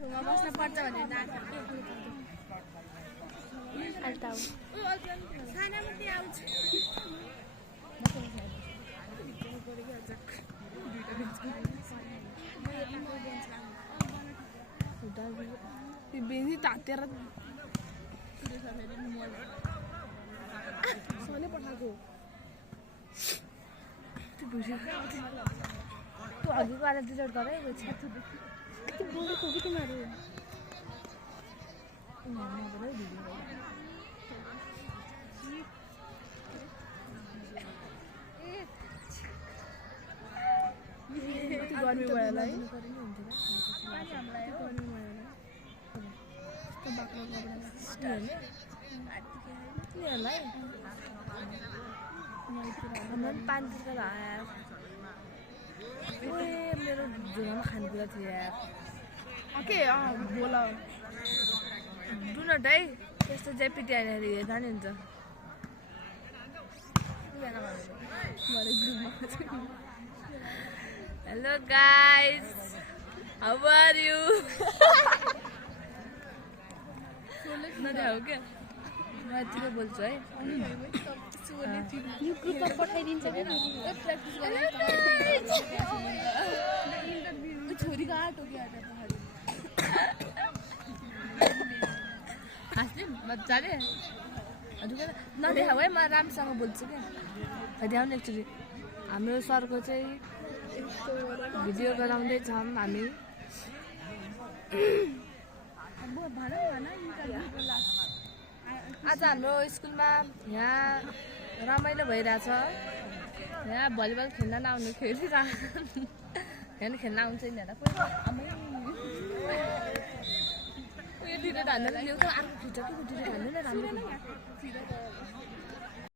ढुङ्गा बस्न पर्छ भनेर नाच्छ अल्टाउ साना मात्रै आउँछ बेनी तातेर सोले पठाएको तँ अघिको वाला डिलिट गरे कति बोलेको कि तिमीहरू गर्मी भयो होला है मेरो झुलामा खानेकुरा थियो यार ओके बोल डुनट है त्यस्तो चाहिँ पिटिहालेर हेर्दा नि हुन्छ hello guys how are you नदेखाऊ क्या म यतिकै बोल्छु है यो ग्रुपमा पठाइदिन्छ क्या छोरीको आर्ट हो क्या हाँस्ने मजाले नदेखाऊ है म राम्रोसँग बोल्छु क्या देखाउनु एक्चुली हाम्रो सरको चाहिँ भिडियो गराउँदैछौँ हामी आज हाम्रो स्कुलमा यहाँ रमाइलो भइरहेछ यहाँ भलिबल खेल्न नआउनु खेल्न आउँछ नि उयो ढिलो ढाल्नु ल्याउँछ अर्को खिच्छ कि ढिलो ढाल्नु नै राम्रो